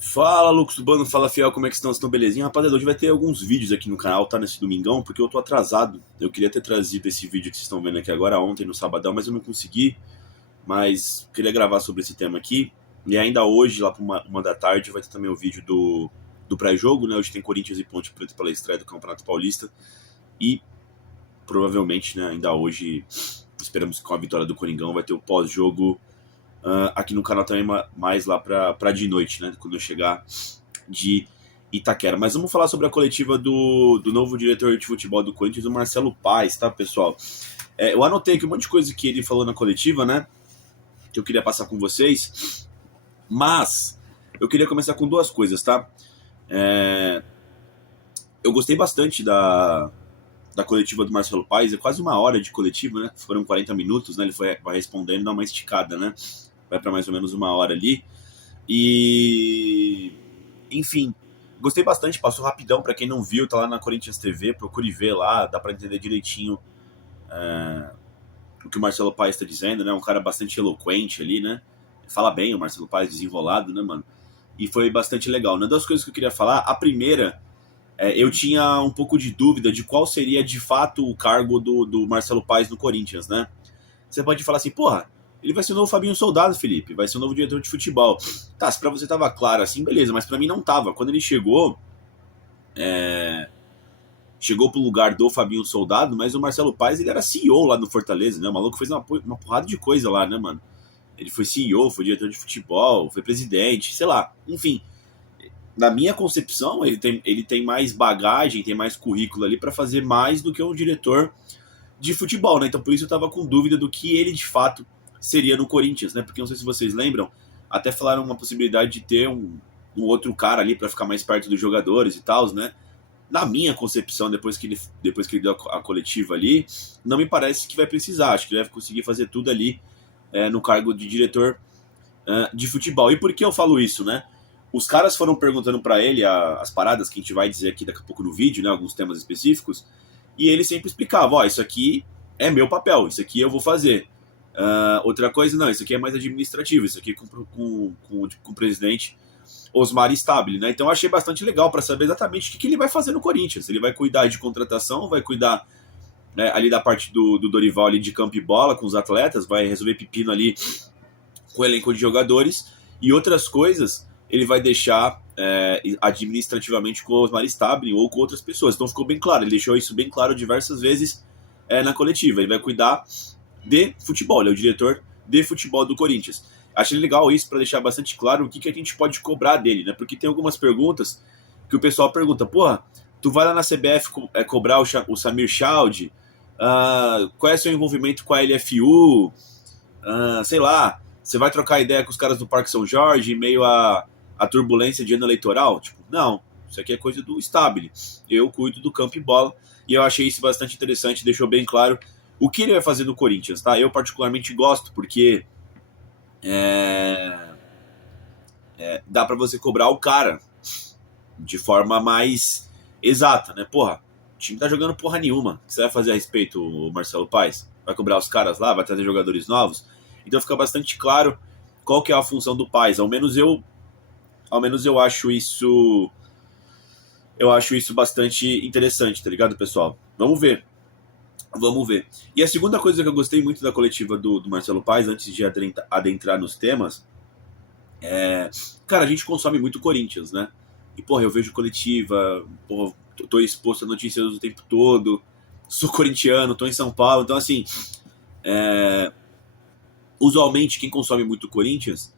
Fala, Lucas do Bando, fala Fiel, como é que estão? Estão belezinha? Rapaziada, hoje vai ter alguns vídeos aqui no canal, tá? Nesse domingão, porque eu tô atrasado. Eu queria ter trazido esse vídeo que vocês estão vendo aqui agora ontem, no sabadão, mas eu não consegui. Mas queria gravar sobre esse tema aqui. E ainda hoje, lá por uma da tarde, vai ter também o vídeo do pré-jogo, né? Hoje tem Corinthians e Ponte Preta pela estreia do Campeonato Paulista. E provavelmente, né, ainda hoje, esperamos que com a vitória do Coringão vai ter o pós-jogo aqui no canal também, mais lá pra de noite, né? Quando eu chegar de Itaquera. Mas vamos falar sobre a coletiva do novo diretor de futebol do Corinthians, o Marcelo Paes, tá, pessoal? Eu anotei aqui um monte de coisa que ele falou na coletiva, né? Que eu queria passar com vocês. Mas eu queria começar com duas coisas, tá? Eu gostei bastante da coletiva do Marcelo Paes. É quase uma hora de coletiva, né? Foram 40 minutos, né? Ele vai respondendo, dá uma esticada, né? Vai para mais ou menos uma hora ali. E enfim, gostei bastante, passou rapidão. Pra quem não viu, tá lá na Corinthians TV, procure ver lá, dá pra entender direitinho o que o Marcelo Paes tá dizendo, né? Um cara bastante eloquente ali, né? Fala bem o Marcelo Paes, desenrolado, né, mano? E foi bastante legal, né? Duas coisas que eu queria falar. A primeira, eu tinha um pouco de dúvida de qual seria de fato o cargo do Marcelo Paes no Corinthians, né? Você pode falar assim, porra, ele vai ser o novo Fabinho Soldado, Felipe, vai ser o novo diretor de futebol. Tá, se pra você tava claro assim, beleza, mas pra mim não tava. Quando ele chegou pro lugar do Fabinho Soldado, mas o Marcelo Paes, ele era CEO lá no Fortaleza, né? O maluco fez uma porrada de coisa lá, né, mano? Ele foi CEO, foi diretor de futebol, foi presidente, sei lá. Enfim, na minha concepção, ele tem mais bagagem, tem mais currículo ali pra fazer mais do que um diretor de futebol, né? Então por isso eu tava com dúvida do que ele de fato seria no Corinthians, né? Porque não sei se vocês lembram, até falaram uma possibilidade de ter um outro cara ali para ficar mais perto dos jogadores e tal, né? Na minha concepção, depois que ele deu a coletiva ali, não me parece que vai precisar. Acho que ele vai conseguir fazer tudo ali no cargo de diretor de futebol. E por que eu falo isso, né? Os caras foram perguntando para ele as paradas que a gente vai dizer aqui daqui a pouco no vídeo, né? Alguns temas específicos. E ele sempre explicava, ó, isso aqui é meu papel, isso aqui eu vou fazer. Outra coisa, não, isso aqui é mais administrativo, isso aqui com o presidente Osmar Stabile, né? Então eu achei bastante legal para saber exatamente o que ele vai fazer no Corinthians. Ele vai cuidar de contratação, vai cuidar ali da parte do Dorival ali de campo e bola com os atletas, vai resolver pepino ali com o elenco de jogadores e outras coisas ele vai deixar administrativamente com o Osmar Stabile ou com outras pessoas. Então ficou bem claro, ele deixou isso bem claro diversas vezes na coletiva. Ele vai cuidar de futebol, ele é o diretor de futebol do Corinthians. Achei legal isso para deixar bastante claro o que a gente pode cobrar dele, né? Porque tem algumas perguntas que o pessoal pergunta, porra, tu vai lá na CBF cobrar o Samir Chaldi? Qual é o seu envolvimento com a LFU? Sei lá, você vai trocar ideia com os caras do Parque São Jorge em meio a turbulência de ano eleitoral? Tipo, não, isso aqui é coisa do Stabile. Eu cuido do campo e bola. E eu achei isso bastante interessante, deixou bem claro o que ele vai fazer no Corinthians, tá? Eu particularmente gosto, porque dá para você cobrar o cara de forma mais exata, né? Porra, o time tá jogando porra nenhuma. O que você vai fazer a respeito, o Marcelo Paes? Vai cobrar os caras lá? Vai trazer jogadores novos? Então fica bastante claro qual que é a função do Paes. Ao menos eu acho isso. Eu acho isso bastante interessante, tá ligado, pessoal? Vamos ver. Vamos ver. E a segunda coisa que eu gostei muito da coletiva do Marcelo Paes, antes de adentrar nos temas, cara, a gente consome muito Corinthians, né? E, porra, eu vejo coletiva, porra, tô exposto a notícias o tempo todo, sou corintiano, tô em São Paulo, então, assim, usualmente quem consome muito Corinthians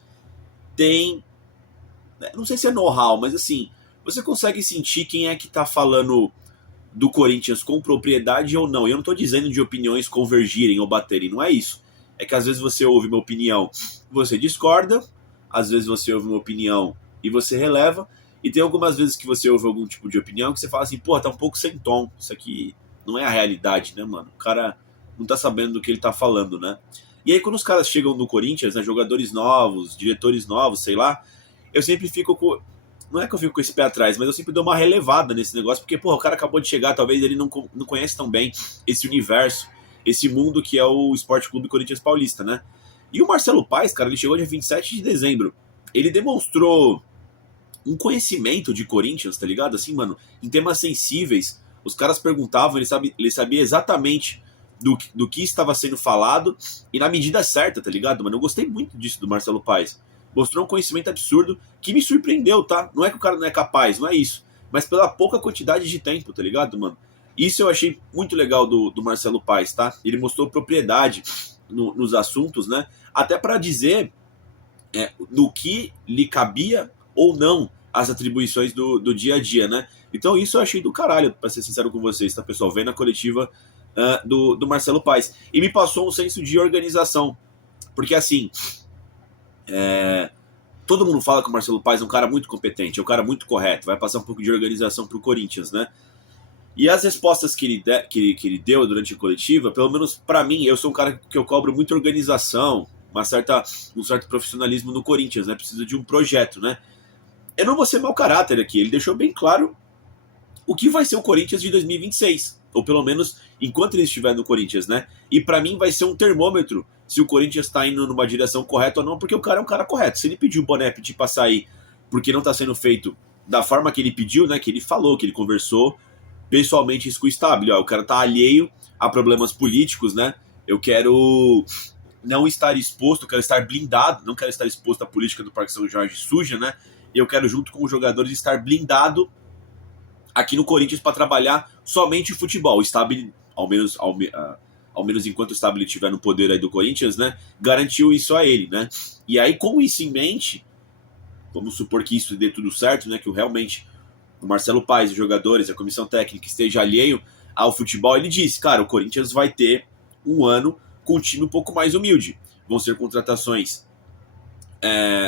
tem, não sei se é know-how, mas, assim, você consegue sentir quem é que tá falando do Corinthians com propriedade ou não. E eu não tô dizendo de opiniões convergirem ou baterem, não é isso. É que às vezes você ouve uma opinião, você discorda, às vezes você ouve uma opinião e você releva, e tem algumas vezes que você ouve algum tipo de opinião que você fala assim, pô, tá um pouco sem tom, isso aqui não é a realidade, né, mano? O cara não tá sabendo do que ele tá falando, né? E aí quando os caras chegam no Corinthians, né, jogadores novos, diretores novos, sei lá, eu sempre fico com... Não é que eu fico com esse pé atrás, mas eu sempre dou uma relevada nesse negócio, porque, porra, o cara acabou de chegar, talvez ele não conhece tão bem esse universo, esse mundo que é o Esporte Clube Corinthians Paulista, né? E o Marcelo Paes, cara, ele chegou dia 27 de dezembro. Ele demonstrou um conhecimento de Corinthians, tá ligado? Assim, mano, em temas sensíveis, os caras perguntavam, ele sabia exatamente do que estava sendo falado e na medida certa, tá ligado, mano? Eu gostei muito disso do Marcelo Paes. Mostrou um conhecimento absurdo que me surpreendeu, tá? Não é que o cara não é capaz, não é isso. Mas pela pouca quantidade de tempo, tá ligado, mano? Isso eu achei muito legal do Marcelo Paes, tá? Ele mostrou propriedade nos assuntos, né? Até para dizer no que lhe cabia ou não as atribuições do dia a dia, né? Então isso eu achei do caralho, pra ser sincero com vocês, tá, pessoal? Vendo a coletiva do Marcelo Paes. E me passou um senso de organização. Porque, assim, todo mundo fala que o Marcelo Paes é um cara muito competente, é um cara muito correto, vai passar um pouco de organização pro Corinthians, né? E as respostas que ele deu durante a coletiva, pelo menos pra mim, eu sou um cara que eu cobro muita organização, um certo profissionalismo no Corinthians, né? Precisa de um projeto, né? Eu não vou ser mau caráter aqui, ele deixou bem claro o que vai ser o Corinthians de 2026, ou pelo menos enquanto ele estiver no Corinthians, né? E pra mim vai ser um termômetro se o Corinthians tá indo numa direção correta ou não, porque o cara é um cara correto. Se ele pediu o Boné pedir pra sair porque não tá sendo feito da forma que ele pediu, né? Que ele falou, que ele conversou pessoalmente isso com o Stabile, ó, o cara tá alheio a problemas políticos, né? Eu quero não estar exposto, eu quero estar blindado, não quero estar exposto à política do Parque São Jorge suja, né? E eu quero, junto com os jogadores, estar blindado aqui no Corinthians para trabalhar somente o futebol. O Stabile, ao menos enquanto o Stabile estiver no poder aí do Corinthians, né? Garantiu isso a ele, né? E aí, com isso em mente, vamos supor que isso dê tudo certo, né? Que realmente o Marcelo Paes, os jogadores, a comissão técnica esteja alheio ao futebol, ele disse, cara, o Corinthians vai ter um ano com um time um pouco mais humilde. Vão ser contratações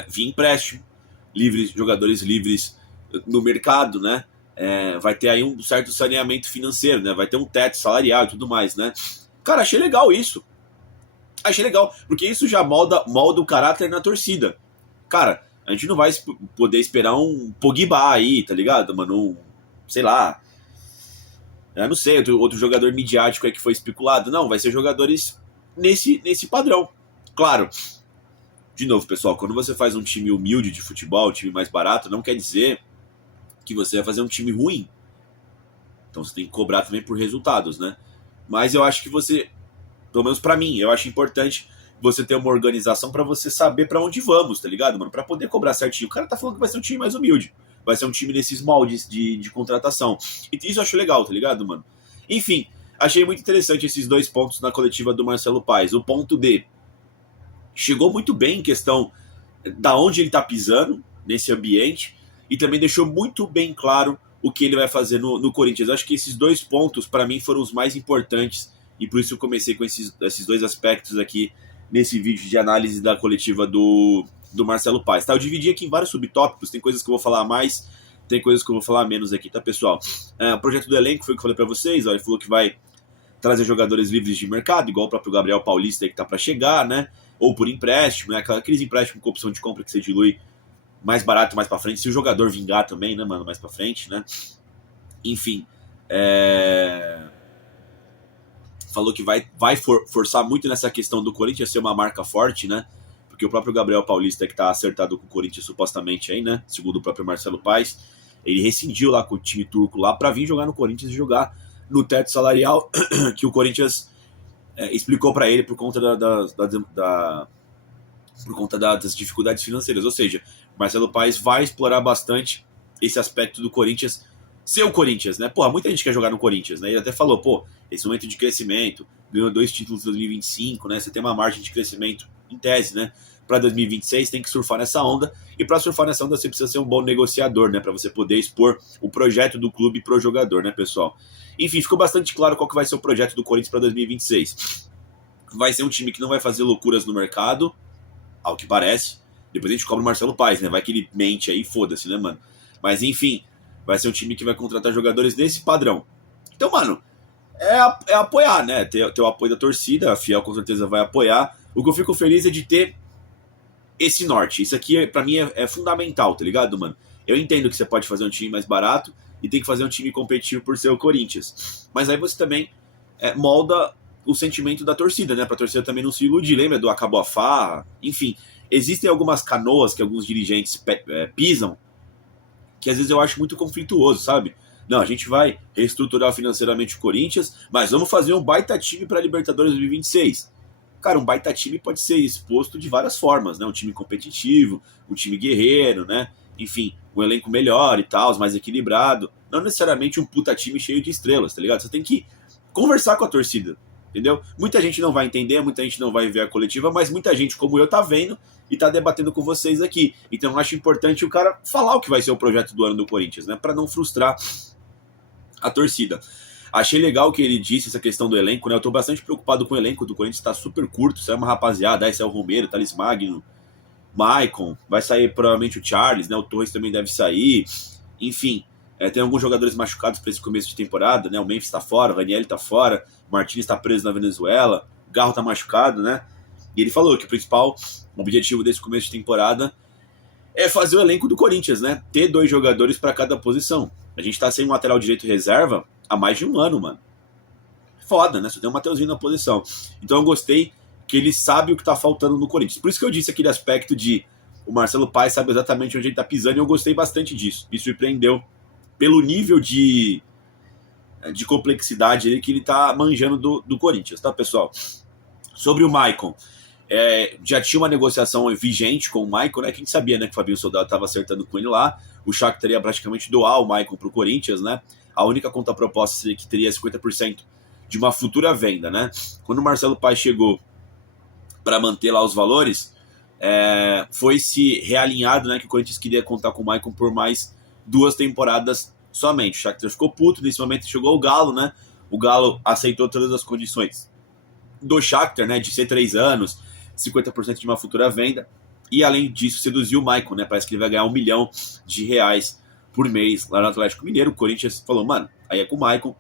via empréstimo, jogadores livres no mercado, né? Vai ter aí um certo saneamento financeiro, né? Vai ter um teto salarial e tudo mais, né? Cara, achei legal isso. Achei legal, porque isso já molda o caráter na torcida. Cara, a gente não vai poder esperar um Pogba aí, tá ligado, mano? Sei lá. Eu não sei, outro jogador midiático aí que foi especulado. Não, vai ser jogadores nesse padrão. Claro, de novo, pessoal, quando você faz um time humilde de futebol, um time mais barato, não quer dizer que você vai fazer um time ruim. Então você tem que cobrar também por resultados, né? Mas eu acho que você, pelo menos pra mim, eu acho importante você ter uma organização pra você saber pra onde vamos, tá ligado, mano? Pra poder cobrar certinho. O cara tá falando que vai ser um time mais humilde. Vai ser um time nesses moldes de contratação. E isso eu acho legal, tá ligado, mano? Enfim, achei muito interessante esses dois pontos na coletiva do Marcelo Paes. O ponto D chegou muito bem em questão da onde ele tá pisando nesse ambiente e também deixou muito bem claro o que ele vai fazer no Corinthians. Eu acho que esses dois pontos, pra mim, foram os mais importantes e por isso eu comecei com esses dois aspectos aqui nesse vídeo de análise da coletiva do Marcelo Paes, tá? Eu dividi aqui em vários subtópicos, tem coisas que eu vou falar mais, tem coisas que eu vou falar menos aqui, tá, pessoal? O projeto do elenco foi o que eu falei pra vocês, ó, ele falou que vai trazer jogadores livres de mercado, igual o próprio Gabriel Paulista aí que tá pra chegar, né? Ou por empréstimo, né? Aqueles empréstimos com opção de compra que você dilui mais barato mais pra frente, se o jogador vingar também, né, mano, mais pra frente, né? Enfim, falou que vai forçar muito nessa questão do Corinthians ser uma marca forte, né? Porque o próprio Gabriel Paulista, que tá acertado com o Corinthians supostamente aí, né? Segundo o próprio Marcelo Paes, ele rescindiu lá com o time turco lá pra vir jogar no Corinthians e jogar no teto salarial que o Corinthians explicou pra ele por conta das dificuldades financeiras. Ou seja, Marcelo Paes vai explorar bastante esse aspecto do Corinthians ser o Corinthians, né? Porra, muita gente quer jogar no Corinthians, né? Ele até falou, pô, esse momento de crescimento, ganhou 2 títulos em 2025, né? Você tem uma margem de crescimento, em tese, né? Para 2026 tem que surfar nessa onda, e para surfar nessa onda você precisa ser um bom negociador, né? Para você poder expor o projeto do clube pro jogador, né, pessoal? Enfim, ficou bastante claro qual que vai ser o projeto do Corinthians para 2026. Vai ser um time que não vai fazer loucuras no mercado, ao que parece. Depois a gente cobra o Marcelo Paes, né? Vai que ele mente aí, foda-se, né, mano? Mas enfim, vai ser um time que vai contratar jogadores nesse padrão. Então, mano, é apoiar, né? Ter o apoio da torcida, a Fiel com certeza vai apoiar. O que eu fico feliz é de ter esse norte. Isso aqui, pra mim, é fundamental, tá ligado, mano? Eu entendo que você pode fazer um time mais barato e tem que fazer um time competitivo por ser o Corinthians. Mas aí você também molda o sentimento da torcida, né? Pra torcida também não se iludir. Lembra do acabou a farra? Enfim, existem algumas canoas que alguns dirigentes pisam que às vezes eu acho muito conflituoso, sabe? Não, a gente vai reestruturar financeiramente o Corinthians, mas vamos fazer um baita time para Libertadores 2026. Cara, um baita time pode ser exposto de várias formas, né? Um time competitivo, um time guerreiro, né? Enfim, um elenco melhor e tal, mais equilibrado. Não necessariamente um puta time cheio de estrelas, tá ligado? Você tem que conversar com a torcida, entendeu? Muita gente não vai entender, muita gente não vai ver a coletiva, mas muita gente, como eu, tá vendo e tá debatendo com vocês aqui. Então eu acho importante o cara falar o que vai ser o projeto do ano do Corinthians, né? Pra não frustrar a torcida. Achei legal que ele disse essa questão do elenco, né? Eu tô bastante preocupado com o elenco do Corinthians, tá super curto. Sai uma rapaziada, aí sai o Romero, Thales Magno, Maicon, vai sair provavelmente o Charles, né? O Torres também deve sair. Enfim, tem alguns jogadores machucados para esse começo de temporada, né? O Memphis tá fora, o Raniel tá fora, o Martins tá preso na Venezuela, o Garro tá machucado, né? E ele falou que o principal objetivo desse começo de temporada é fazer o elenco do Corinthians, né? Ter 2 jogadores para cada posição. A gente tá sem um lateral direito reserva há mais de um ano, mano. Foda, né? Só tem o Mateuzinho na posição. Então eu gostei que ele sabe o que tá faltando no Corinthians. Por isso que eu disse aquele aspecto de o Marcelo Paes sabe exatamente onde ele tá pisando, e eu gostei bastante disso. Me surpreendeu pelo nível de complexidade aí que ele tá manjando do Corinthians, tá, pessoal? Sobre o Maicon, já tinha uma negociação vigente com o Maicon, né? Quem sabia, né, que o Fabinho Soldado tava acertando com ele lá. O Shakhtar teria praticamente doar o Maicon pro Corinthians, né? A única contraproposta seria que teria 50% de uma futura venda, né? Quando o Marcelo Paes chegou para manter lá os valores, foi se realinhado, né, que o Corinthians queria contar com o Maicon por mais 2 temporadas somente. O Shakhtar ficou puto, nesse momento chegou o Galo, né? O Galo aceitou todas as condições do Shakhtar, né, de ser 3 anos, 50% de uma futura venda, e além disso seduziu o Maicon, né? Parece que ele vai ganhar R$1 milhão por mês lá no Atlético Mineiro. O Corinthians falou, mano, aí é com o Maicon,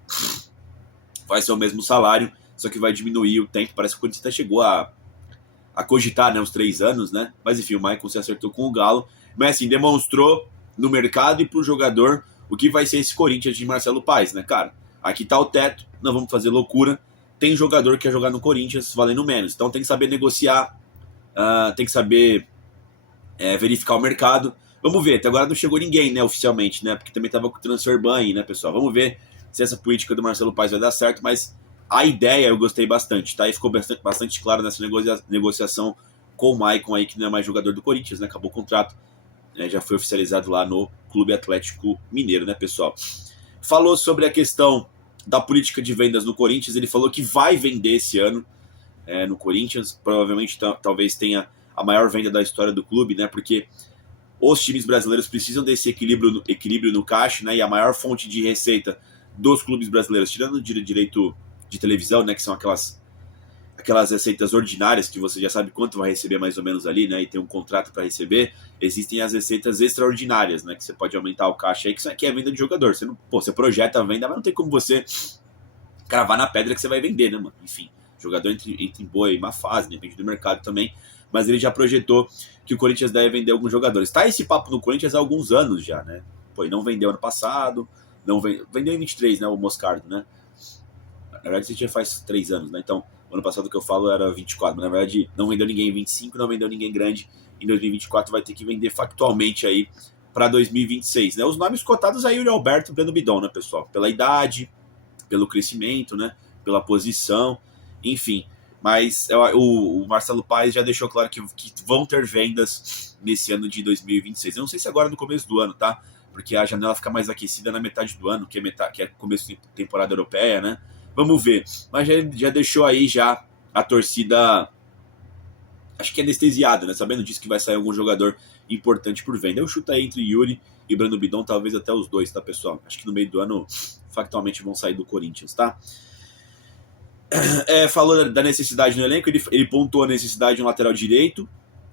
vai ser o mesmo salário, só que vai diminuir o tempo. Parece que o Corinthians até chegou a cogitar, né, os 3 anos, né? Mas enfim, o Maicon se acertou com o Galo, mas assim, demonstrou no mercado e pro jogador o que vai ser esse Corinthians de Marcelo Paes, né, cara? Aqui tá o teto, não vamos fazer loucura. Tem jogador que quer jogar no Corinthians valendo menos, então tem que saber negociar, tem que saber verificar o mercado. Vamos ver, até agora não chegou ninguém, né, oficialmente, né? Porque também tava com o transfer ban aí, né, pessoal? Vamos ver se essa política do Marcelo Paes vai dar certo, mas a ideia eu gostei bastante, tá? E ficou bastante claro nessa negociação com o Maicon aí, que não é mais jogador do Corinthians, né? Acabou o contrato, já foi oficializado lá no Clube Atlético Mineiro, né, pessoal? Falou sobre a questão da política de vendas no Corinthians, ele falou que vai vender esse ano no Corinthians, provavelmente talvez tenha a maior venda da história do clube, né? Porque os times brasileiros precisam desse equilíbrio no caixa, né? E a maior fonte de receita dos clubes brasileiros, tirando o direito de televisão, né? Que são aquelas receitas ordinárias que você já sabe quanto vai receber mais ou menos ali, né? E tem um contrato para receber. Existem as receitas extraordinárias, né? Que você pode aumentar o caixa aí, que é a venda de jogador. Você projeta a venda, mas não tem como você cravar na pedra que você vai vender, né, mano? Enfim, jogador entra em boa e má fase, depende do mercado também. Mas ele já projetou que o Corinthians deve vender alguns jogadores. Tá esse papo no Corinthians há alguns anos já, né? Pô, e não vendeu ano passado, vendeu em 23, né? O Moscardo, né? Na verdade, isso já faz 3 anos, né? Então, o ano passado que eu falo era 24, mas na verdade não vendeu ninguém em 25, não vendeu ninguém grande. Em 2024 vai ter que vender factualmente aí para 2026, né? Os nomes cotados aí, o Alberto e o Breno Bidon, né, pessoal? Pela idade, pelo crescimento, né? Pela posição, enfim. Mas o Marcelo Paes já deixou claro que vão ter vendas nesse ano de 2026. Eu não sei se agora no começo do ano, tá? Porque a janela fica mais aquecida na metade do ano, que é começo de temporada europeia, né? Vamos ver. Mas já deixou aí já a torcida, acho que anestesiada, né? Sabendo disso que vai sair algum jogador importante por venda. Eu chuto aí entre Yuri e Breno Bidon, talvez até os dois, tá, pessoal? Acho que no meio do ano, factualmente, vão sair do Corinthians, tá? Falou da necessidade no elenco, ele pontuou a necessidade de um lateral direito.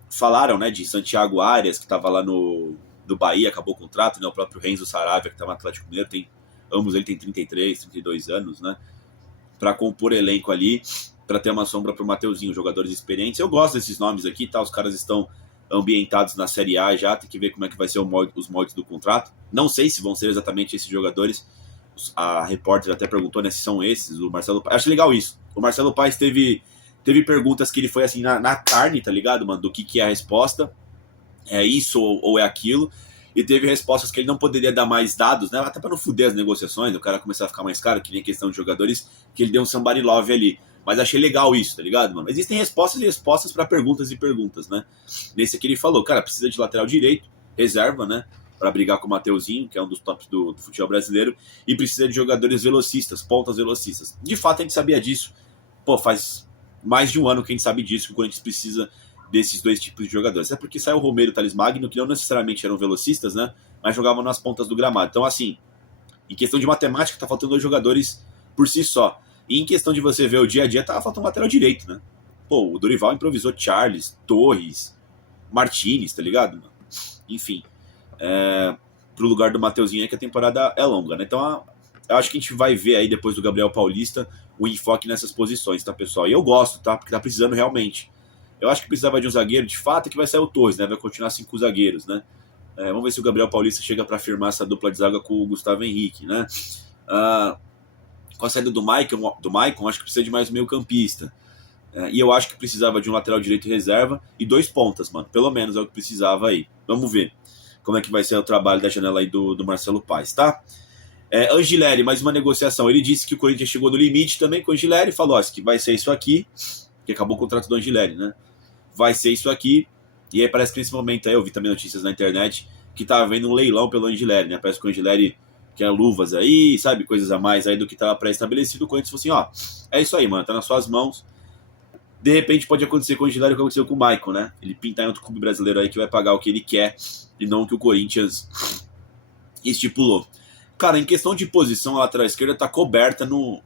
Falaram, né, de Santiago Arias, que estava lá no Bahia, acabou o contrato, né? O próprio Renzo Saravia, que está no Atlético Mineiro, ambos ele tem 33, 32 anos, né? Para compor elenco ali, para ter uma sombra para o Mateuzinho, jogadores experientes. Eu gosto desses nomes aqui, tá? Os caras estão ambientados na Série A já, tem que ver como é que vai ser os moldes do contrato. Não sei se vão ser exatamente esses jogadores. A repórter até perguntou, né, se são esses, o Marcelo Paes. Acho legal isso. O Marcelo Paes teve perguntas que ele foi assim na carne, tá ligado, mano? Do que é a resposta. É isso ou é aquilo. e teve respostas que ele não poderia dar mais dados, né? Até para não fuder as negociações, o cara começar a ficar mais caro, que nem questão de jogadores, que ele deu um somebody love ali. Mas achei legal isso, tá ligado, mano? Existem respostas e respostas para perguntas e perguntas, né? Nesse aqui ele falou, cara, precisa de lateral direito, reserva, né? Para brigar com o Mateuzinho, que é um dos tops do futebol brasileiro, e precisa de jogadores velocistas, pontas velocistas. De fato, a gente sabia disso. Pô, faz mais de um ano que a gente sabe disso, que o Corinthians precisa desses dois tipos de jogadores. É porque saiu o Romero e o Thales Magno, que não necessariamente eram velocistas, né? Mas jogavam nas pontas do gramado. Então, assim, em questão de matemática, tá faltando 2 jogadores por si só. E em questão de você ver o dia a dia, tava faltando um lateral direito, né? Pô, o Dorival improvisou Charles, Torres, Martinez, tá ligado? Enfim, pro lugar do Mateuzinho aí, que a temporada é longa, né? Então, eu acho que a gente vai ver aí, depois do Gabriel Paulista, o enfoque nessas posições, tá, pessoal? E eu gosto, tá? Porque tá precisando realmente. Eu acho que precisava de um zagueiro, de fato, que vai sair o Torres, né? Vai continuar 5 zagueiros, né? Vamos ver se o Gabriel Paulista chega para firmar essa dupla de zaga com o Gustavo Henrique, né? Com a saída do Maicon, acho que precisa de mais meio campista. E eu acho que precisava de um lateral direito reserva e 2 pontas, mano. Pelo menos é o que precisava aí. Vamos ver como é que vai ser o trabalho da janela aí do Marcelo Paes, tá? Angileri, mais uma negociação. Ele disse que o Corinthians chegou no limite também com o Angileri, falou, ó, que vai ser isso aqui, que acabou o contrato do Angileri, né? Vai ser isso aqui. E aí parece que nesse momento aí, eu vi também notícias na internet, que tava havendo um leilão pelo Angileri, né? Parece que o Angileri quer luvas aí, sabe? Coisas a mais aí do que tava pré-estabelecido. O Corinthians falou assim, ó, é isso aí, mano, tá nas suas mãos. De repente pode acontecer com o Angileri o que aconteceu com o Maicon, né? Ele pintar em outro clube brasileiro aí que vai pagar o que ele quer e não o que o Corinthians estipulou. Cara, em questão de posição, a lateral esquerda tá coberta no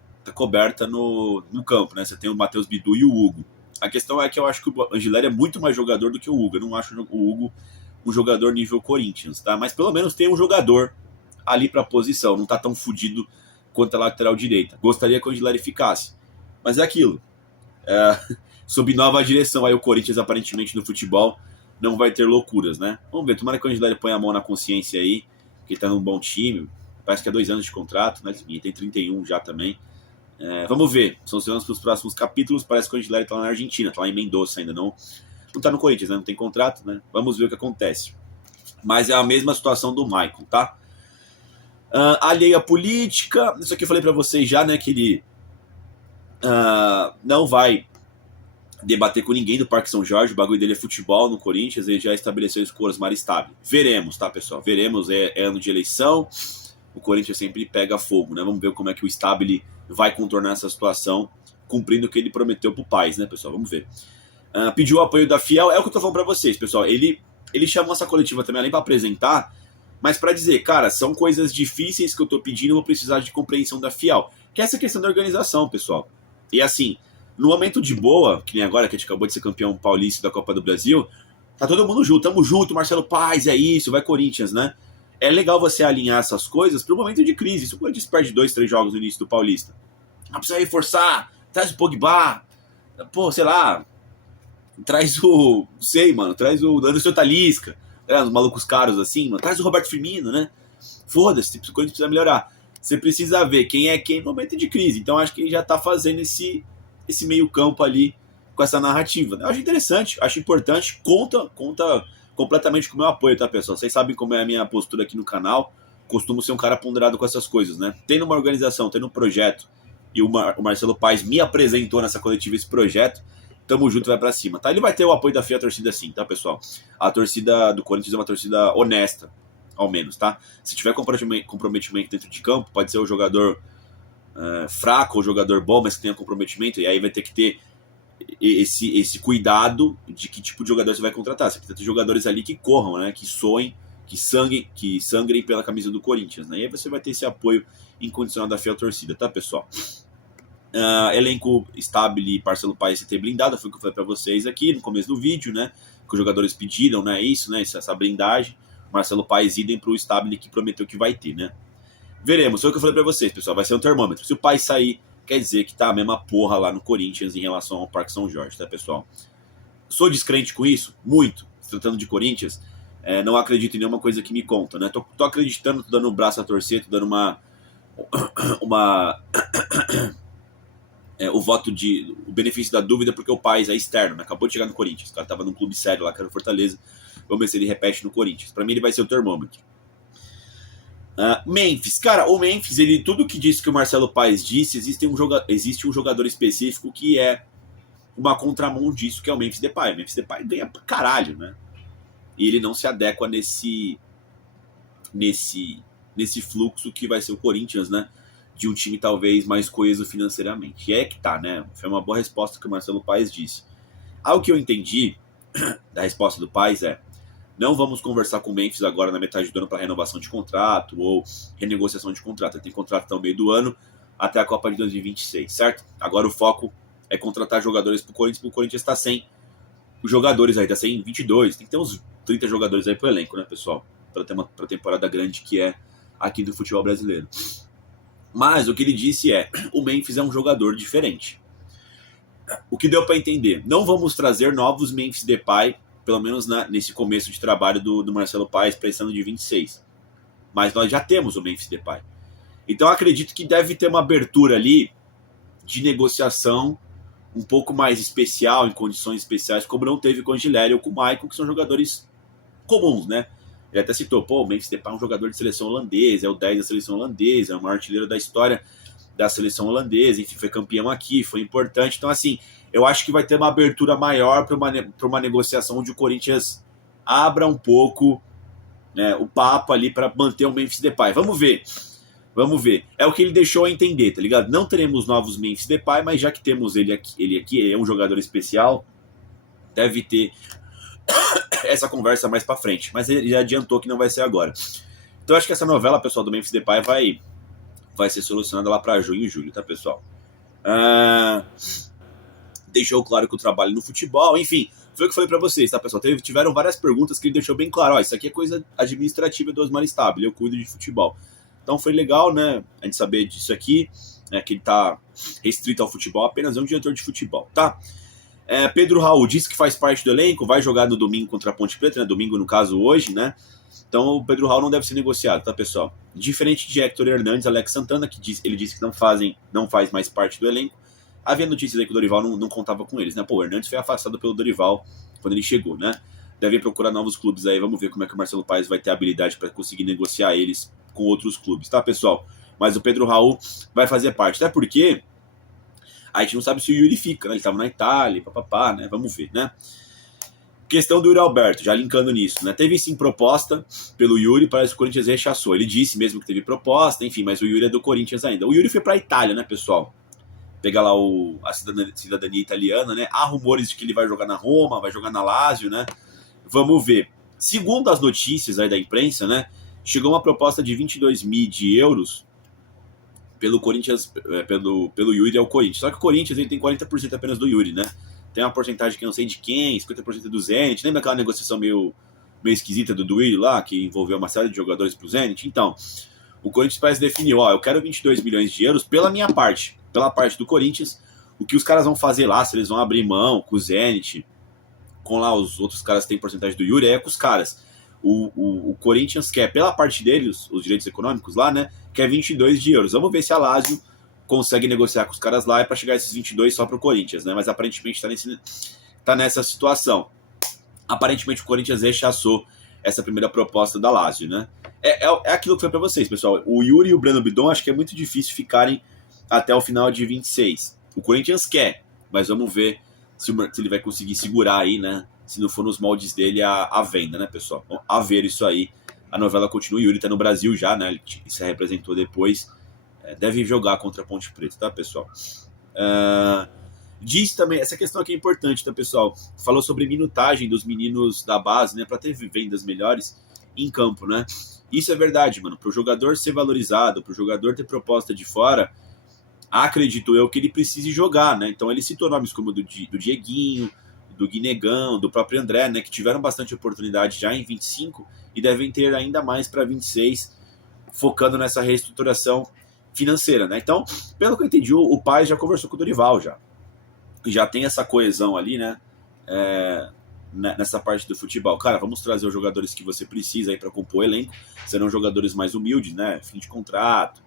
campo, né? Você tem o Matheus Bidu e o Hugo. A questão é que eu acho que o Angileri é muito mais jogador do que o Hugo. Eu não acho o Hugo um jogador nível Corinthians, tá? Mas pelo menos tem um jogador ali pra posição. Não tá tão fodido quanto a lateral direita. Gostaria que o Angileri ficasse. Mas é aquilo. Sob nova direção aí o Corinthians, aparentemente, no futebol, não vai ter loucuras, né? Vamos ver. Tomara que o Angileri ponha a mão na consciência aí, que tá num bom time. Parece que é 2 anos de contrato, né? E tem 31 já também. Vamos ver, são os planos para os próximos capítulos. Parece que o Angileri tá lá na Argentina, tá lá em Mendoza ainda, não tá no Corinthians, né? Não tem contrato, né? Vamos ver o que acontece. Mas é a mesma situação do Maicon, tá? Alheio à política, isso aqui eu falei para vocês já, né? Que ele não vai debater com ninguém do Parque São Jorge, o bagulho dele é futebol no Corinthians, ele já estabeleceu isso com o Osmar Stabile. Veremos, tá, pessoal? Veremos, é ano de eleição, o Corinthians sempre pega fogo, né? Vamos ver como é que o Stabile vai contornar essa situação, cumprindo o que ele prometeu pro Paes, né, pessoal? Vamos ver. Pediu o apoio da Fiel, é o que eu tô falando pra vocês, pessoal. Ele chamou essa coletiva também, além pra apresentar, mas pra dizer, cara, são coisas difíceis que eu tô pedindo, eu vou precisar de compreensão da Fiel. Que é essa questão da organização, pessoal. E assim, no momento de boa, que nem agora, que a gente acabou de ser campeão paulista da Copa do Brasil, tá todo mundo junto, tamo junto, Marcelo Paes, é isso, vai Corinthians, né? É legal você alinhar essas coisas para um momento de crise. Se o Corinthians perde 2, 3 jogos no início do Paulista, precisa reforçar, traz o Pogba, pô, sei lá, traz o, não sei, mano, traz o Anderson Talisca, os malucos caros assim, mano, traz o Roberto Firmino, né? Foda-se, o Corinthians precisa melhorar. Você precisa ver quem é quem no momento de crise. Então acho que ele já tá fazendo esse meio campo ali com essa narrativa. Eu acho interessante, acho importante, conta completamente com o meu apoio, tá, pessoal? Vocês sabem como é a minha postura aqui no canal. Costumo ser um cara ponderado com essas coisas, né? Tendo uma organização, tendo um projeto, e o Marcelo Paes me apresentou nessa coletiva esse projeto, tamo junto, vai pra cima, tá? Ele vai ter o apoio da FIA, a torcida sim, tá, pessoal? A torcida do Corinthians é uma torcida honesta, ao menos, tá? Se tiver comprometimento dentro de campo, pode ser o jogador fraco ou jogador bom, mas que tenha comprometimento, e aí vai ter que ter esse cuidado de que tipo de jogador você vai contratar. Você precisa ter jogadores ali que corram, né? Que soem, que sangrem pela camisa do Corinthians, né? E aí você vai ter esse apoio incondicional da fiel torcida, tá, pessoal? Elenco Stabile e Marcelo Paes ter blindado, foi o que eu falei pra vocês aqui no começo do vídeo, né? Que os jogadores pediram, né? Isso, né? Essa blindagem. Marcelo Paes idem pro Stabile, que prometeu que vai ter, né? Veremos, foi o que eu falei pra vocês, pessoal. Vai ser um termômetro. Se o Paes sair, quer dizer que tá a mesma porra lá no Corinthians em relação ao Parque São Jorge, tá, pessoal? Sou descrente com isso? Muito. Se tratando de Corinthians, não acredito em nenhuma coisa que me conta, né? Tô acreditando, tô dando o braço a torcer, tô dando o benefício da dúvida, porque o Paes é externo, né? Acabou de chegar no Corinthians. O cara tava num clube sério lá, que era o Fortaleza. Vamos ver se ele repete no Corinthians. Para mim, ele vai ser o termômetro. Memphis, cara, o Memphis, tudo que disse que o Marcelo Paes disse, existe um jogador específico que é uma contramão disso, que é o Memphis Depay. O Memphis Depay ganha pra caralho, né? E ele não se adequa nesse fluxo que vai ser o Corinthians, né? De um time talvez mais coeso financeiramente. E é que tá, né? Foi uma boa resposta que o Marcelo Paes disse. Algo que eu entendi da resposta do Paes é: não vamos conversar com o Memphis agora na metade do ano para renovação de contrato ou renegociação de contrato. Ele tem contrato até o meio do ano, até a Copa de 2026, certo? Agora o foco é contratar jogadores pro Corinthians, porque o Corinthians está sem os jogadores aí, tá sem 22, tem que ter uns 30 jogadores aí pro elenco, né, pessoal? Para ter uma temporada grande que é aqui do futebol brasileiro. Mas o que ele disse é: o Memphis é um jogador diferente. O que deu para entender? Não vamos trazer novos Memphis Depay, pelo menos nesse começo de trabalho do Marcelo Paes para esse ano de 26. Mas nós já temos o Memphis Depay. Então acredito que deve ter uma abertura ali de negociação um pouco mais especial, em condições especiais, como não teve com o Gilério ou com o Maicon, que são jogadores comuns, né? Ele até citou, o Memphis Depay é um jogador de seleção holandesa, é o 10 da seleção holandesa, é o maior artilheiro da história da seleção holandesa, enfim, foi campeão aqui, foi importante. Então, assim, eu acho que vai ter uma abertura maior para uma negociação onde o Corinthians abra um pouco, né, o papo ali para manter o Memphis Depay. Vamos ver. É o que ele deixou a entender, tá ligado? Não teremos novos Memphis Depay, mas já que temos ele aqui é um jogador especial, deve ter essa conversa mais para frente. Mas ele já adiantou que não vai ser agora. Então, acho que essa novela, pessoal, do Memphis Depay vai ser solucionada lá para junho e julho, tá, pessoal? Deixou claro que o trabalho no futebol, enfim, foi o que eu falei para vocês, tá, pessoal? Tiveram várias perguntas que ele deixou bem claro: isso aqui é coisa administrativa do Osmar Stabile, eu cuido de futebol. Então foi legal, né, a gente saber disso aqui, né, que ele tá restrito ao futebol, apenas é um diretor de futebol, tá? Pedro Raul disse que faz parte do elenco, vai jogar no domingo contra a Ponte Preta, né, domingo no caso hoje, né? Então o Pedro Raul não deve ser negociado, tá, pessoal? Diferente de Hector Hernandes, Alex Santana, que ele disse que não faz mais parte do elenco. Havia notícias aí que o Dorival não contava com eles, né? O Hernandes foi afastado pelo Dorival quando ele chegou, né? Deve procurar novos clubes aí, vamos ver como é que o Marcelo Paes vai ter habilidade para conseguir negociar eles com outros clubes, tá, pessoal? Mas o Pedro Raul vai fazer parte, até porque a gente não sabe se o Yuri fica, né? Ele estava na Itália, papapá, né? Vamos ver, né? Questão do Yuri Alberto, já linkando nisso, né? Teve sim proposta pelo Yuri, parece que o Corinthians rechaçou. Ele disse mesmo que teve proposta, enfim, mas o Yuri é do Corinthians ainda. O Yuri foi para a Itália, né, pessoal? Pegar lá a cidadania italiana, né? Há rumores de que ele vai jogar na Roma, vai jogar na Lazio, né? Vamos ver. Segundo as notícias aí da imprensa, né? Chegou uma proposta de 22 mil de euros pelo Corinthians, pelo Yuri ao Corinthians. Só que o Corinthians ele tem 40% apenas do Yuri, né? Tem uma porcentagem que eu não sei de quem, 50% do Zenit. Lembra aquela negociação meio esquisita do Yuri lá, que envolveu uma série de jogadores pro Zenit? Então, o Corinthians parece definiu, eu quero 22 milhões de euros pela minha parte, pela parte do Corinthians. O que os caras vão fazer lá, se eles vão abrir mão com o Zenit, com lá os outros caras que têm porcentagem do Yuri, é com os caras. O Corinthians quer, pela parte dele, os direitos econômicos lá, né, quer 22 de euros. Vamos ver se a Lazio consegue negociar com os caras lá para chegar a esses 22 só pro Corinthians, né? Mas aparentemente tá nessa situação. Aparentemente o Corinthians rechaçou essa primeira proposta da Lazio, né? É aquilo que foi para vocês, pessoal. O Yuri e o Breno Bidon acho que é muito difícil ficarem até o final de 26. O Corinthians quer, mas vamos ver se ele vai conseguir segurar aí, né? Se não for nos moldes dele a venda, né, pessoal? Bom, a ver isso aí. A novela continua. O Yuri tá no Brasil já, né? Ele se representou depois. Deve jogar contra a Ponte Preta, tá, pessoal? Diz também, essa questão aqui é importante, tá, pessoal? Falou sobre minutagem dos meninos da base, né? Para ter vendas melhores em campo, né? Isso é verdade, mano. Pro jogador ser valorizado, pro jogador ter proposta de fora, acredito eu que ele precise jogar, né? Então ele citou nomes como do Dieguinho, do Guinegão, do próprio André, né? Que tiveram bastante oportunidade já em 25 e devem ter ainda mais para 26, focando nessa reestruturação financeira, né? Então, pelo que eu entendi, o pai já conversou com o Dorival já tem essa coesão ali, né? Nessa parte do futebol. Cara, vamos trazer os jogadores que você precisa aí para compor o elenco. Serão jogadores mais humildes, né? Fim de contrato,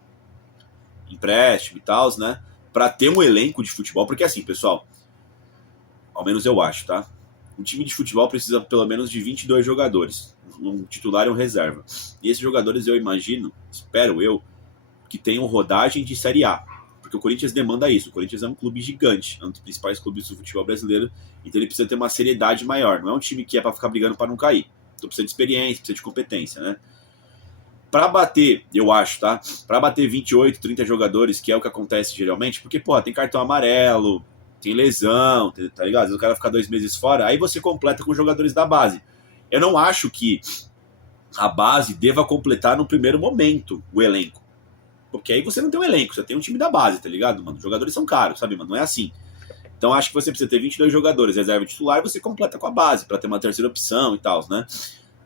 empréstimo e tal, né? Para ter um elenco de futebol, porque assim, pessoal, ao menos eu acho, tá? um time de futebol precisa pelo menos de 22 jogadores, um titular e um reserva. E esses jogadores eu imagino, espero eu, que tenham rodagem de Série A. Porque o Corinthians demanda isso. O Corinthians é um clube gigante, é um dos principais clubes do futebol brasileiro, então ele precisa ter uma seriedade maior. Não é um time que é para ficar brigando para não cair. Então precisa de experiência, precisa de competência, né? Para bater, eu acho, tá? Para bater 28, 30 jogadores, que é o que acontece geralmente, porque, pô, tem cartão amarelo, tem lesão, tá ligado? Às vezes o cara fica 2 meses fora, aí você completa com os jogadores da base. Eu não acho que a base deva completar no primeiro momento o elenco. Porque aí você não tem um elenco, você tem um time da base, tá ligado, mano? Os jogadores são caros, sabe, mano? Não é assim. Então acho que você precisa ter 22 jogadores, reserva e titular, e você completa com a base, para ter uma terceira opção e tal, né?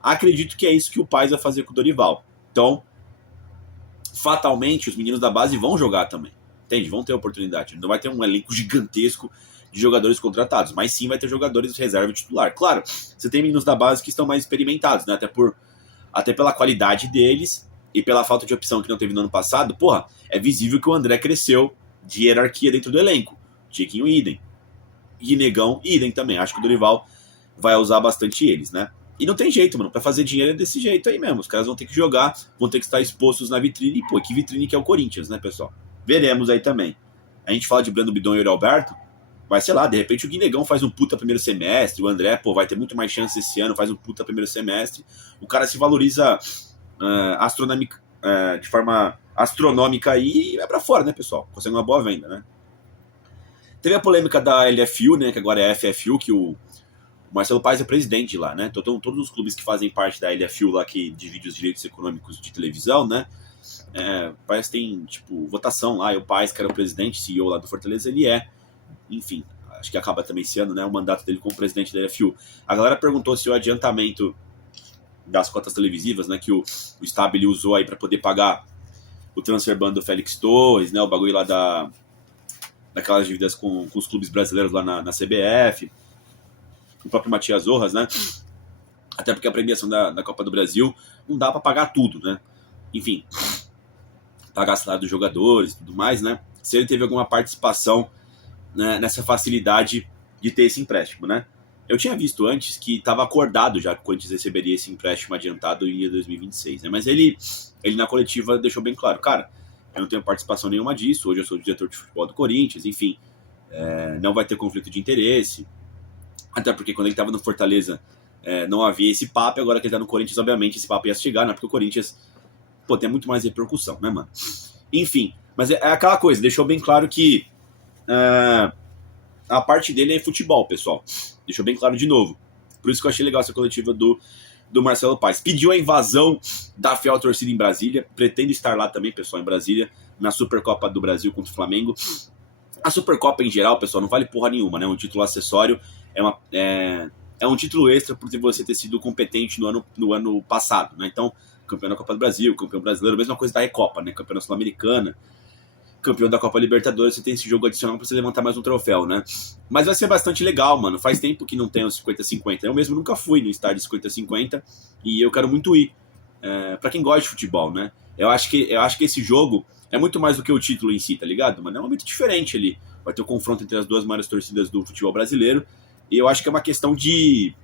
Acredito que é isso que o Paes vai fazer com o Dorival. Então, fatalmente, os meninos da base vão jogar também. Entende? Vão ter oportunidade. Não vai ter um elenco gigantesco de jogadores contratados, mas sim vai ter jogadores de reserva e titular. Claro, você tem meninos da base que estão mais experimentados, né? Até pela qualidade deles e pela falta de opção que não teve no ano passado. Porra, é visível que o André cresceu de hierarquia dentro do elenco. Tiquinho, idem. E Negão, idem também. Acho que o Dorival vai usar bastante eles, né? E não tem jeito, mano. Pra fazer dinheiro é desse jeito aí mesmo. Os caras vão ter que jogar, vão ter que estar expostos na vitrine. E, pô, que vitrine que é o Corinthians, né, pessoal? Veremos aí também. A gente fala de Brando Bidon e Yuri Alberto, mas sei lá, de repente o Guinegão faz um puta primeiro semestre, o André, pô, vai ter muito mais chance esse ano, faz um puta primeiro semestre. O cara se valoriza de forma astronômica aí e vai pra fora, né, pessoal? Consegue uma boa venda, né? Teve a polêmica da LFU, né, que agora é a FFU, que o Marcelo Paes é presidente lá, né? Então, todos os clubes que fazem parte da LFU lá, que divide os direitos econômicos de televisão, né? Parece que tem, tipo, votação lá, e o Paes, que era o presidente, CEO lá do Fortaleza, ele enfim, acho que acaba também esse ano, né? O mandato dele como presidente da LFU. A galera perguntou se o adiantamento das cotas televisivas, né, que o Stabile usou aí para poder pagar o transfer ban do Félix Torres, né? O bagulho lá daquelas dívidas com os clubes brasileiros lá na CBF, o próprio Matias Rojas, né? Até porque a premiação da Copa do Brasil não dá para pagar tudo, né? Enfim, pagar salário dos jogadores e tudo mais, né? Se ele teve alguma participação, né, nessa facilidade de ter esse empréstimo, né? Eu tinha visto antes que estava acordado já que o Corinthians receberia esse empréstimo adiantado em 2026, né? Mas ele na coletiva deixou bem claro, cara, eu não tenho participação nenhuma disso, hoje eu sou o diretor de futebol do Corinthians, enfim, não vai ter conflito de interesse, até porque quando ele estava no Fortaleza não havia esse papo, agora que ele está no Corinthians, obviamente esse papo ia chegar, né? Porque o Corinthians, pô, tem muito mais repercussão, né, mano? Enfim, mas é aquela coisa, deixou bem claro que a parte dele é futebol, pessoal. Deixou bem claro de novo. Por isso que eu achei legal essa coletiva do Marcelo Paes. Pediu a invasão da fiel torcida em Brasília. Pretende estar lá também, pessoal, em Brasília, na Supercopa do Brasil contra o Flamengo. A Supercopa em geral, pessoal, não vale porra nenhuma, né? Um título acessório, é um título extra por você ter sido competente no ano passado, né? Então, campeão da Copa do Brasil, campeão brasileiro, mesma coisa da Recopa, né? Campeão da Sul-Americana, campeão da Copa Libertadores, você tem esse jogo adicional pra você levantar mais um troféu, né? Mas vai ser bastante legal, mano. Faz tempo que não tem os 50-50. Eu mesmo nunca fui no estádio 50-50 e eu quero muito ir. Pra quem gosta de futebol, né? Eu acho que esse jogo é muito mais do que o título em si, tá ligado, mano? É um momento diferente ali. Vai ter o confronto entre as duas maiores torcidas do futebol brasileiro e eu acho que é uma questão de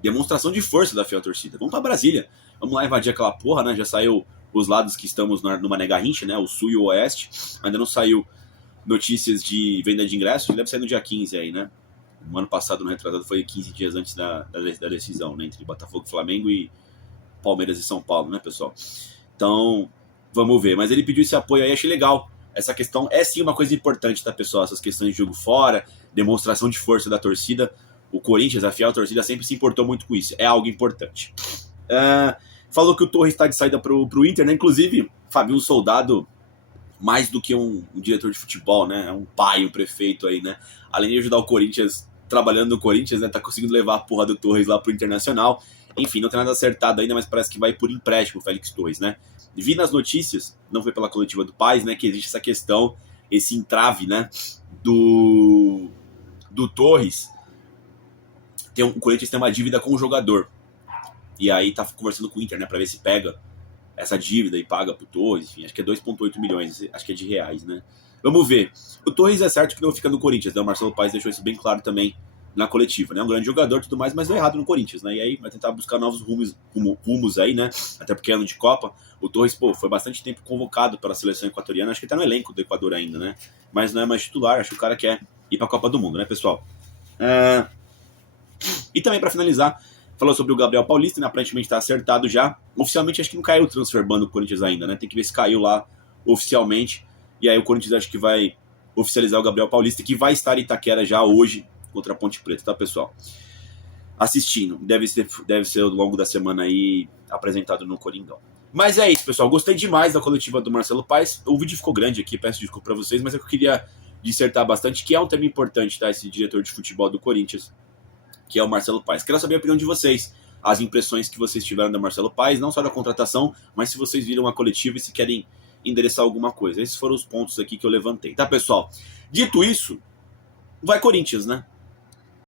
demonstração de força da fiel torcida. Vamos pra Brasília. Vamos lá invadir aquela porra, né? Já saiu os lados que estamos no Mané Garrincha, né? O Sul e o Oeste. Ainda não saiu notícias de venda de ingressos. Deve sair no dia 15 aí, né? No ano passado, no retratado, foi 15 dias antes da decisão, né? Entre Botafogo, Flamengo e Palmeiras e São Paulo, né, pessoal? Então, vamos ver. Mas ele pediu esse apoio aí, achei legal. Essa questão é sim uma coisa importante, tá, pessoal? Essas questões de jogo fora, demonstração de força da torcida. O Corinthians, a fiel torcida, sempre se importou muito com isso. É algo importante. Falou que o Torres está de saída pro Inter, né? Inclusive, Fabinho Soldado, mais do que um diretor de futebol, né? É um pai, um prefeito aí, né? Além de ajudar o Corinthians, trabalhando no Corinthians, né? Tá conseguindo levar a porra do Torres lá pro Internacional. Enfim, não tem nada acertado ainda, mas parece que vai por empréstimo o Félix Torres, né? Vi nas notícias, não foi pela coletiva do Paes, né? Que existe essa questão, esse entrave, né? Do Torres. O Corinthians tem uma dívida com o jogador. E aí tá conversando com o Inter, né, pra ver se pega essa dívida e paga pro Torres, enfim, acho que é 2,8 milhões, acho que é de reais, né. Vamos ver. O Torres é certo que não fica no Corinthians, né, o Marcelo Paes deixou isso bem claro também na coletiva, né? Um grande jogador e tudo mais, mas deu errado no Corinthians, né? E aí vai tentar buscar novos rumos aí, né? Até porque é ano de Copa. O Torres, pô, foi bastante tempo convocado pela seleção equatoriana, acho que tá no elenco do Equador ainda, né? Mas não é mais titular, acho que o cara quer ir pra Copa do Mundo, né, pessoal? E também para finalizar, falou sobre o Gabriel Paulista, né? Aparentemente tá acertado já. Oficialmente acho que não caiu o transfer ban do Corinthians ainda, né? Tem que ver se caiu lá oficialmente. E aí o Corinthians acho que vai oficializar o Gabriel Paulista, que vai estar em Itaquera já hoje contra a Ponte Preta, tá, pessoal? Assistindo. Deve ser ao longo da semana aí apresentado no Coringão. Mas é isso, pessoal. Gostei demais da coletiva do Marcelo Paes. O vídeo ficou grande aqui, peço desculpa para vocês, mas eu queria dissertar bastante, que é um tema importante, tá? Esse diretor de futebol do Corinthians, que é o Marcelo Paes. Quero saber a opinião de vocês, as impressões que vocês tiveram da Marcelo Paes, não só da contratação, mas se vocês viram a coletiva e se querem endereçar alguma coisa. Esses foram os pontos aqui que eu levantei, tá, pessoal? Dito isso, vai Corinthians, né?